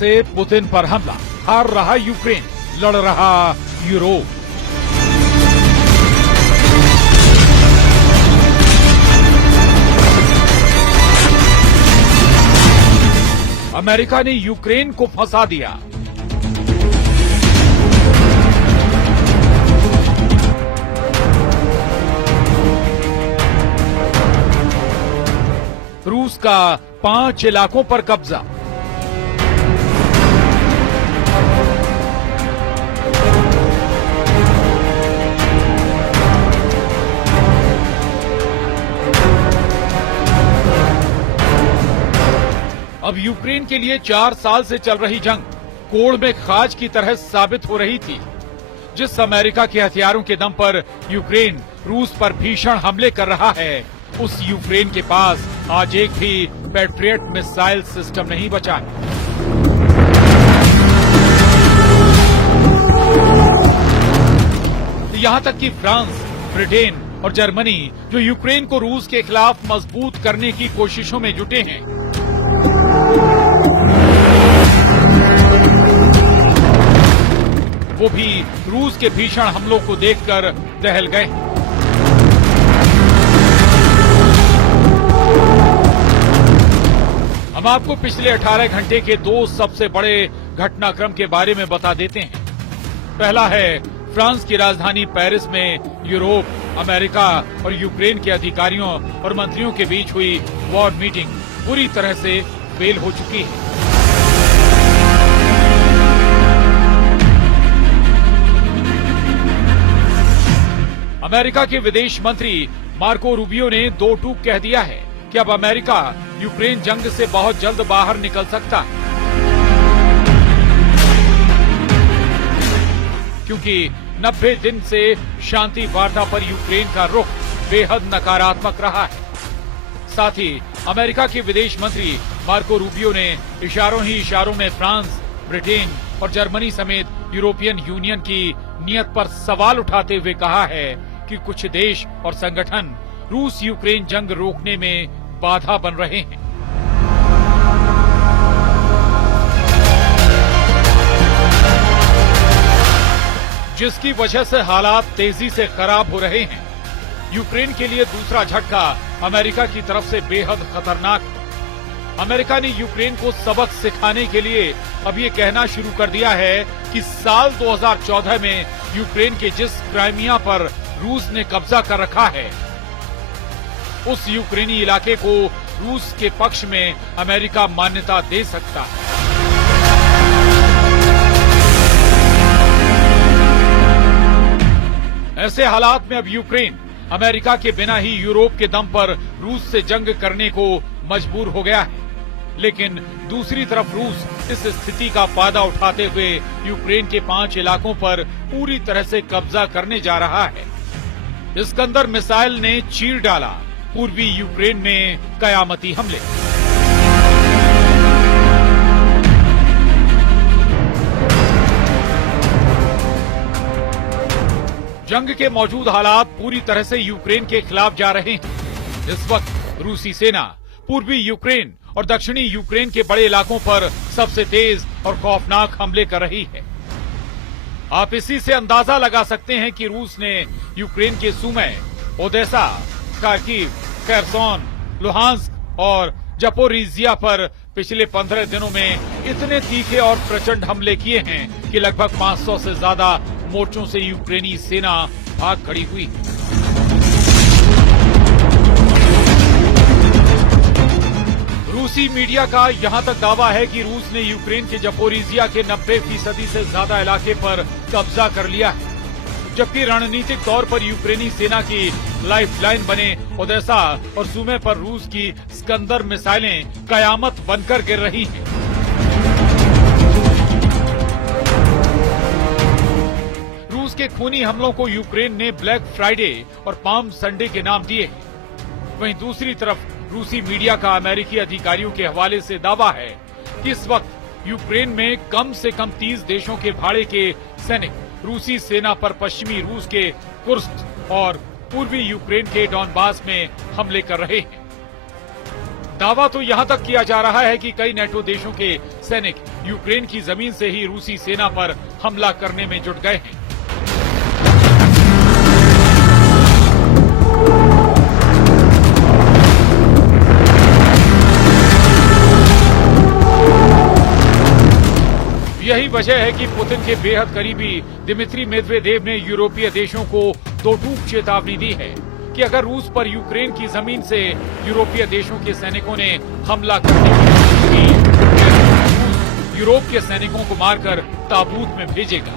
से पुतिन पर हमला, हार रहा यूक्रेन, लड़ रहा यूरोप। अमेरिका ने यूक्रेन को फंसा दिया। रूस का 5 इलाकों पर कब्जा। अब यूक्रेन के लिए 4 साल से चल रही जंग कोड़ में खाज की तरह साबित हो रही थी। जिस अमेरिका के हथियारों के दम पर यूक्रेन रूस पर भीषण हमले कर रहा है, उस यूक्रेन के पास आज एक भी पैट्रियट मिसाइल सिस्टम नहीं बचा है। यहां तक कि फ्रांस, ब्रिटेन और जर्मनी जो यूक्रेन को रूस के खिलाफ मजबूत करने की कोशिशों में जुटे हैं, वो भी रूस के भीषण हमलों को देखकर दहल गए। हम आपको पिछले 18 घंटे के 2 सबसे बड़े घटनाक्रम के बारे में बता देते हैं। पहला है फ्रांस की राजधानी पेरिस में यूरोप, अमेरिका और यूक्रेन के अधिकारियों और मंत्रियों के बीच हुई वॉर मीटिंग पूरी तरह से फेल हो चुकी है। अमेरिका के विदेश मंत्री मार्को रूबियो ने 2 टूक कह दिया है कि अब अमेरिका यूक्रेन जंग से बहुत जल्द बाहर निकल सकता है, क्योंकि 90 दिन से शांति वार्ता पर यूक्रेन का रुख बेहद नकारात्मक रहा है। साथ ही अमेरिका के विदेश मंत्री मार्को रूबियो ने इशारों ही इशारों में फ्रांस, ब्रिटेन और जर्मनी समेत यूरोपियन यूनियन की नीयत पर सवाल उठाते हुए कहा है कि कुछ देश और संगठन रूस यूक्रेन जंग रोकने में बाधा बन रहे हैं। जिसकी वजह से हालात तेजी से खराब हो रहे हैं। यूक्रेन के लिए दूसरा झटका अमेरिका की तरफ से बेहद खतरनाक है। अमेरिका ने यूक्रेन को सबक सिखाने के लिए अब ये कहना शुरू कर दिया है कि साल 2014 में यूक्रेन के जिस क्राइमिया पर रूस ने कब्जा कर रखा है, उस यूक्रेनी इलाके को रूस के पक्ष में अमेरिका मान्यता दे सकता है। ऐसे हालात में अब यूक्रेन अमेरिका के बिना ही यूरोप के दम पर रूस से जंग करने को मजबूर हो गया है। लेकिन दूसरी तरफ रूस इस स्थिति का फायदा उठाते हुए यूक्रेन के 5 इलाकों पर पूरी तरह से कब्जा करने जा रहा है। इस्कंदर मिसाइल ने चीर डाला पूर्वी यूक्रेन में कयामती हमले। जंग के मौजूद हालात पूरी तरह से यूक्रेन के खिलाफ जा रहे हैं। इस वक्त रूसी सेना पूर्वी यूक्रेन और दक्षिणी यूक्रेन के बड़े इलाकों पर सबसे तेज और खौफनाक हमले कर रही है। आप इसी से अंदाजा लगा सकते हैं कि रूस ने यूक्रेन के सुमे, ओदेसा, खार्किव, खेरसोन, लुहांस्क और जपोरिजिया पर पिछले 15 दिनों में इतने तीखे और प्रचंड हमले किए हैं कि लगभग 500 से ज्यादा मोर्चों से यूक्रेनी सेना भाग खड़ी हुई। रूसी मीडिया का यहां तक दावा है कि रूस ने यूक्रेन के जपोरिजिया के 90% से ज्यादा इलाके पर कब्जा कर लिया है, जबकि रणनीतिक तौर पर यूक्रेनी सेना की लाइफलाइन बने ओदेसा और सुमे पर रूस की स्कंदर मिसाइलें कयामत बनकर गिर रही हैं। रूस के खूनी हमलों को यूक्रेन ने ब्लैक फ्राइडे और पाम संडे के नाम दिए। वहीं दूसरी तरफ रूसी मीडिया का अमेरिकी अधिकारियों के हवाले से दावा है कि इस वक्त यूक्रेन में कम से कम 30 देशों के भाड़े के सैनिक रूसी सेना पर पश्चिमी रूस के कुर्स्क और पूर्वी यूक्रेन के डॉनबास में हमले कर रहे हैं। दावा तो यहां तक किया जा रहा है कि कई नेटो देशों के सैनिक यूक्रेन की जमीन से ही रूसी सेना पर हमला करने में जुट गए हैं। यही वजह है कि पुतिन के बेहद करीबी दिमित्री मेदवेदेव ने यूरोपीय देशों को दो टूक चेतावनी दी है कि अगर रूस पर यूक्रेन की जमीन से यूरोपीय देशों के सैनिकों ने हमला करने की कोशिश की तो रूस यूरोप के सैनिकों को मारकर ताबूत में भेजेगा।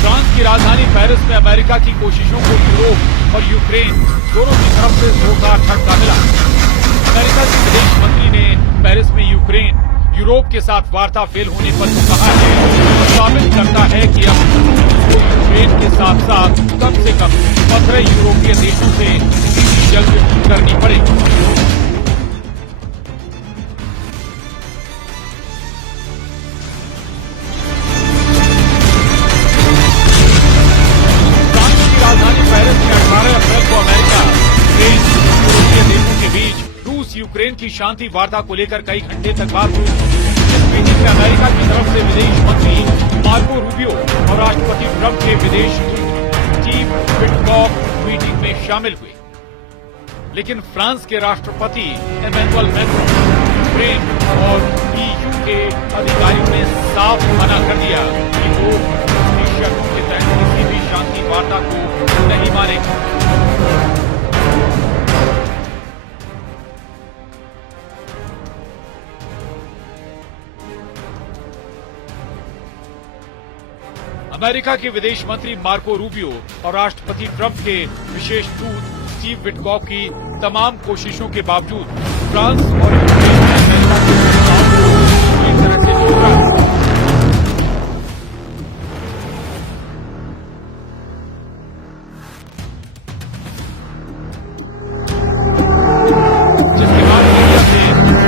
फ्रांस की राजधानी पेरिस में अमेरिका की कोशिशों को यूरोप और यूक्रेन दोनों की तरफ से जोरदार झटका मिला। अमेरिका के विदेश मंत्री ने पेरिस में यूरोप के साथ वार्ता फेल होने पर तो कहा है, तो साबित करता है कि अब वो यूक्रेन के साथ साथ कम से कम 15 यूरोपीय देशों से सीधी जंग करनी पड़ेगी। यूक्रेन की शांति वार्ता को लेकर कई घंटे तक बात हुई। इस मीटिंग में अमेरिका की तरफ से विदेश मंत्री मार्को रूबियो और राष्ट्रपति ट्रंप के विदेश दूत स्टीव विटकॉफ मीटिंग में शामिल हुए। लेकिन फ्रांस के राष्ट्रपति इमैनुअल मैक्रोन यूक्रेन और ईयू के अधिकारियों ने साफ मना कर दिया कि वो उसकी शर्तों के तहत किसी भी शांति वार्ता को नहीं मानेंगे। अमेरिका के विदेश मंत्री मार्को रूबियो और राष्ट्रपति ट्रंप के विशेष दूत स्टीव विटकॉफ की तमाम कोशिशों के बावजूद फ्रांस और यूक्रेन ने अमेरिका के प्रस्ताव को पूरी तरह से ठुकरा दिया। जिसके बाद मीडिया से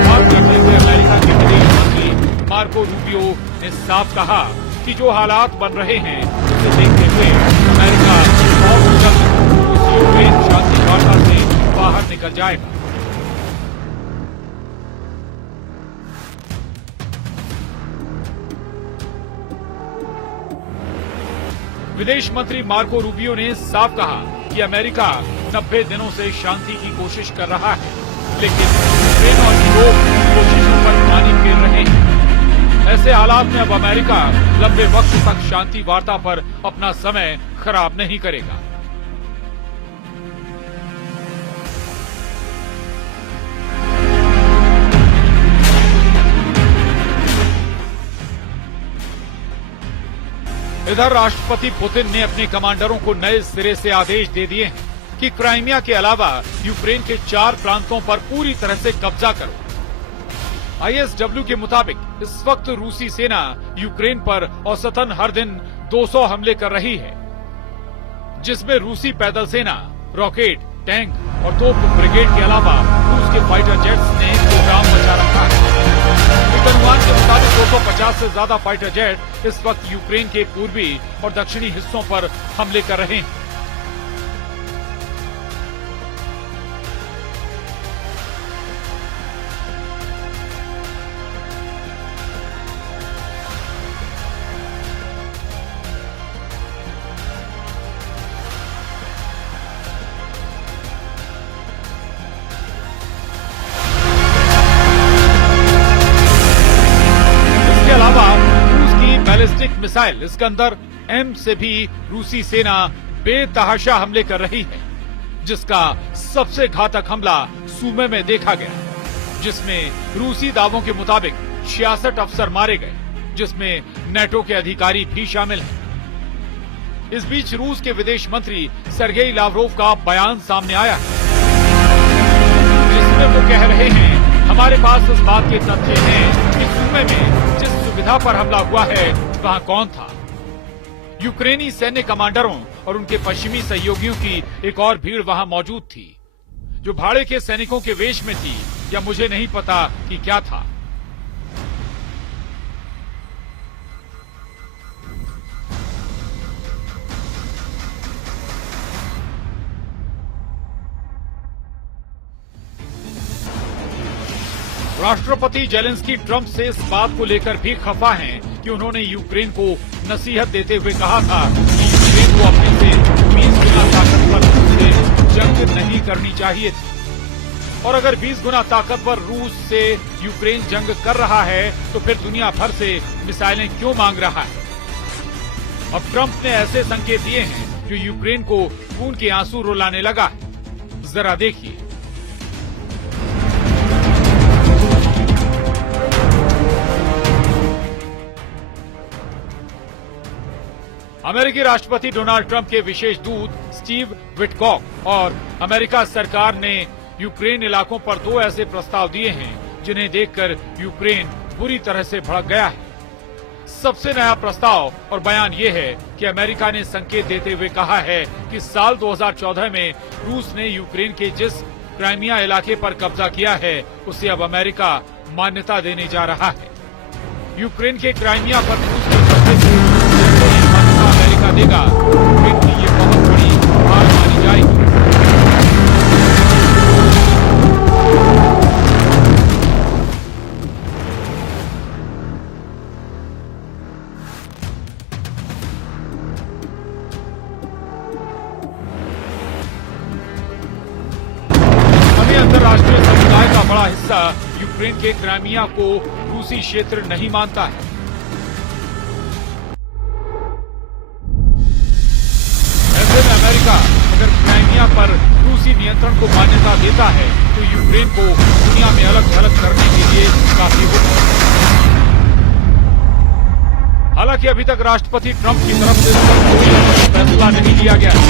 बात करते हुए अमेरिका के विदेश मंत्री मार्को रूबियो ने साफ कहा कि जो हालात बन रहे हैं उसे देखते हुए अमेरिका बहुत जल्द यूक्रेन शांति वार्ता से बाहर निकल जाएगा। विदेश मंत्री मार्को रूबियो ने साफ कहा कि अमेरिका 90 दिनों से शांति की कोशिश कर रहा है, लेकिन यूक्रेन और यूरोप कोशिशों पर पानी फेर रहे हैं। ऐसे हालात में अब अमेरिका लंबे वक्त तक शांति वार्ता पर अपना समय खराब नहीं करेगा। इधर राष्ट्रपति पुतिन ने अपने कमांडरों को नए सिरे से आदेश दे दिए हैं कि क्राइमिया के अलावा यूक्रेन के 4 प्रांतों पर पूरी तरह से कब्जा करो। ISW के मुताबिक इस वक्त रूसी सेना यूक्रेन पर औसतन हर दिन 200 हमले कर रही है, जिसमें रूसी पैदल सेना, रॉकेट, टैंक और तोप ब्रिगेड के अलावा रूस के फाइटर जेट्स ने प्रोग्राम मचा रखा है। एक अनुमान के मुताबिक 250 से ज्यादा फाइटर जेट इस वक्त यूक्रेन के पूर्वी और दक्षिणी हिस्सों पर हमले कर रहे हैं। बैलिस्टिक मिसाइल इस्कंदर M से भी रूसी सेना बेतहाशा हमले कर रही है, जिसका सबसे घातक हमला सूमे में देखा गया, जिसमें रूसी दावों के मुताबिक 66 अफसर मारे गए, जिसमें नेटो के अधिकारी भी शामिल हैं। इस बीच रूस के विदेश मंत्री सर्गेई लावरोव का बयान सामने आया है, जिसमें वो कह रहे हैं, हमारे पास इस बात के तथ्य हैं कि सूमे में जिस सुविधा पर हमला हुआ है वहां कौन था। यूक्रेनी सैन्य कमांडरों और उनके पश्चिमी सहयोगियों की एक और भीड़ वहां मौजूद थी, जो भाड़े के सैनिकों के वेश में थी, या मुझे नहीं पता कि क्या था। राष्ट्रपति जेलेंस्की ट्रंप से इस बात को लेकर भी खफा हैं कि उन्होंने यूक्रेन को नसीहत देते हुए कहा था कि यूक्रेन को अपने से 20 गुना ताकतवर रूस से जंग नहीं करनी चाहिए थी। और अगर 20 गुना ताकतवर रूस से यूक्रेन जंग कर रहा है तो फिर दुनिया भर से मिसाइलें क्यों मांग रहा है? अब ट्रंप ने ऐसे संकेत दिए हैं जो यूक्रेन को खून के आंसू रुलाने लगा है। जरा देखिए। अमेरिकी राष्ट्रपति डोनाल्ड ट्रंप के विशेष दूत स्टीव विटकॉक और अमेरिका सरकार ने यूक्रेन इलाकों पर 2 ऐसे प्रस्ताव दिए हैं जिन्हें देखकर यूक्रेन बुरी तरह से भड़क गया है। सबसे नया प्रस्ताव और बयान ये है कि अमेरिका ने संकेत देते हुए कहा है कि साल 2014 में रूस ने यूक्रेन के जिस क्राइमिया इलाके पर कब्जा किया है उसे अब अमेरिका मान्यता देने जा रहा है। यूक्रेन के क्राइमिया पर रूस के कब्जे से मान्यता अमेरिका देगा, यूक्रेन की ये बहुत बड़ी हार मानी जाएगी। अंतर्राष्ट्रीय समुदाय का बड़ा हिस्सा यूक्रेन के क्राइमिया को रूसी क्षेत्र नहीं मानता है। ऐसे में अमेरिका अगर क्राइमिया पर रूसी नियंत्रण को मान्यता देता है तो यूक्रेन को दुनिया में अलग थलग करने के लिए काफी होगा। हालांकि अभी तक राष्ट्रपति ट्रंप की तरफ से कोई फैसला नहीं लिया गया है।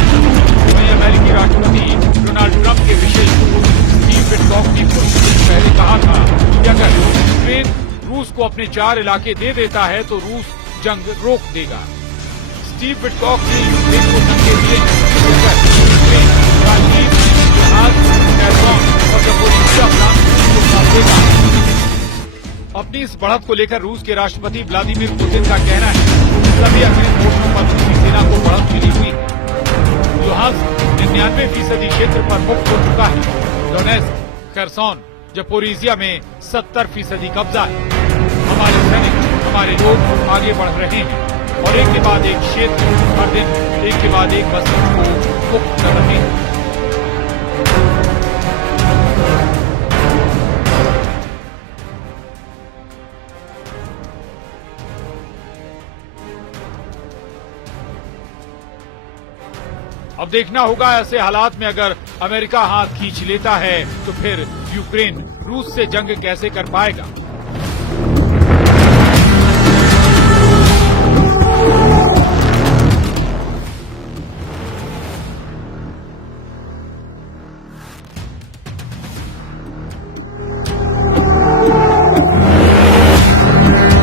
वहीं अमेरिकी राष्ट्रपति डोनाल्ड ट्रंप के विशेष दूत स्टीव विटकॉक ने कुछ दिन पहले कहा था कि अगर यूक्रेन रूस को अपने 4 इलाके दे देता है तो रूस जंग रोक देगा। स्टीव विटकॉक ने यूक्रेन को संकेत दिए कि अगर यूक्रेन राजनीति, जहाज, खैरसॉन और ज़पोरिज़िया प्रांत को साथ देगा। अपनी इस बढ़त को लेकर रूस के राष्ट्रपति व्लादिमीर पुतिन का कहना है कि सभी अग्रिम पोस्टों पर रूसी सेना को बढ़त मिली हुई है। लुहांस्क 99% क्षेत्र पर मुक्त हो चुका है। डोनेस्क, खैरसॉन, ज़पोरिज़िया में 70% कब्जा है। हमारे सैनिक, हमारे लोग आगे बढ़ रहे हैं और एक के बाद एक क्षेत्र हर दिन एक के बाद एक बस्ती को मुक्त कर रहे हैं। अब देखना होगा ऐसे हालात में अगर अमेरिका हाथ खींच लेता है तो फिर यूक्रेन रूस से जंग कैसे कर पाएगा।